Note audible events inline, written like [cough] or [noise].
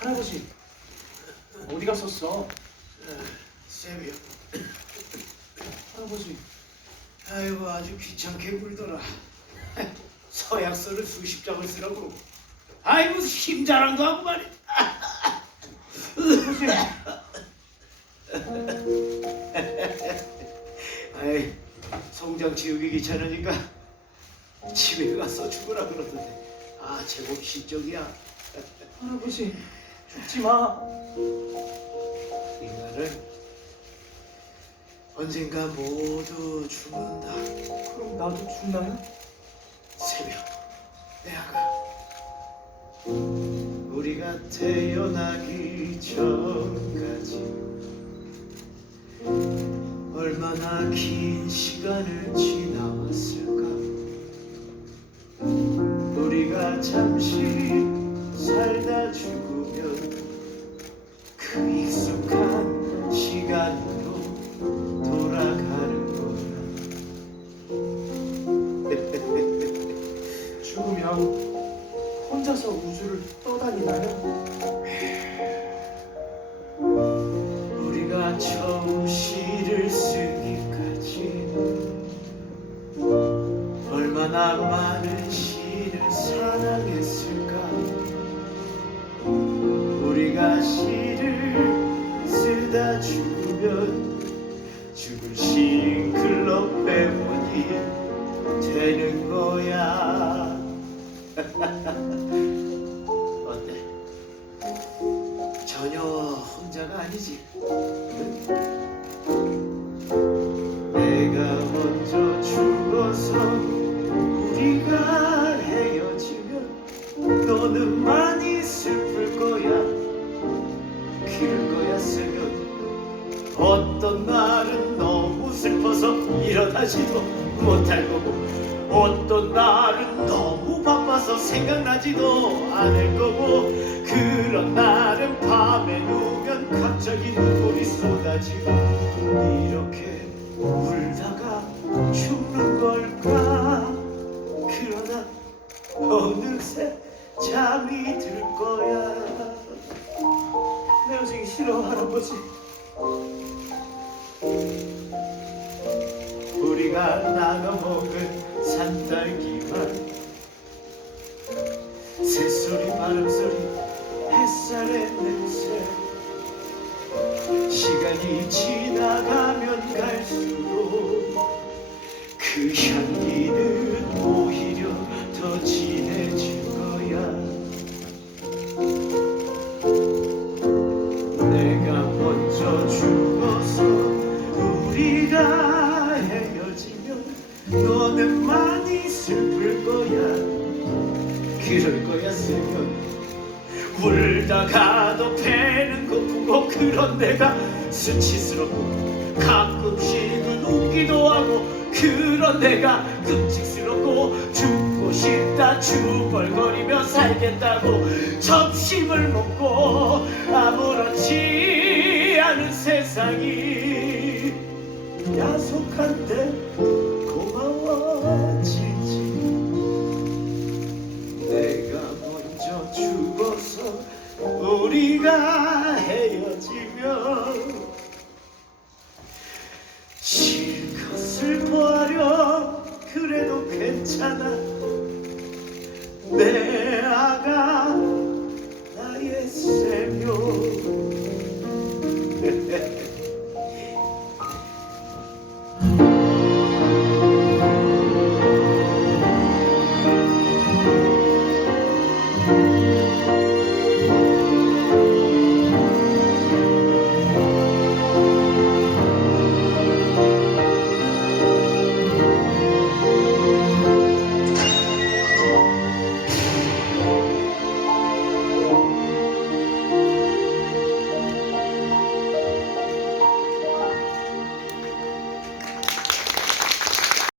할아버지 어디 갔었어? 쌤이요. 할아버지 아이고 아주 귀찮게 굴더라. 서약서를 수십 장을 쓰라고. 아이 무슨 힘 자랑도 하고 말이야. 아이 성장 치우기 귀찮으니까 집에 가서 죽으라 그러던데. 아 제법 시적이야. 할아버지 죽지 마 인간은 언젠가 모두 죽는다. 그럼 나도 죽나요? 새벽 내 아가 우리가 태어나기 전까지 얼마나 긴 시간을 지나왔을까 우리가 잠시 살다 죽으 죽으면 혼자서 우주를 떠다니나요? 우리가 처음 시를 쓰기까지 얼마나 많은 시 전혀 혼자가 아니지. 내가 먼저 죽어서 우리가 헤어지면 너는 많이 슬플 거야. 그럴 거였으면 어떤 날은 너무 슬퍼서 일어나지도 못할 거고 어떤 날은 너무 바 빠서 생각나지도 않을 거고 그런 날은 밤에 누우면 갑자기 눈물이 쏟아지고 이렇게 울다가 죽는 걸까? 그러다 어느새 잠이 들 거야. 헤어지기 싫어 할아버지. 우리가 나눠 먹은 산딸기만 새소리 바람소리 햇살의 냄새. 시간이 지나 그럴 거였으면 울다가도 배는 고프고 그런 내가 수치스럽고 가끔씩은 웃기도 하고 그런 내가 끔찍스럽고 죽고 싶다 중얼거리며 살겠다고 점심을 먹고 아무렇지 않은 세상이 우리가 헤어지면 실컷 슬퍼하려 그래도 괜찮아. 내 아가 나의 새벽 [laughs]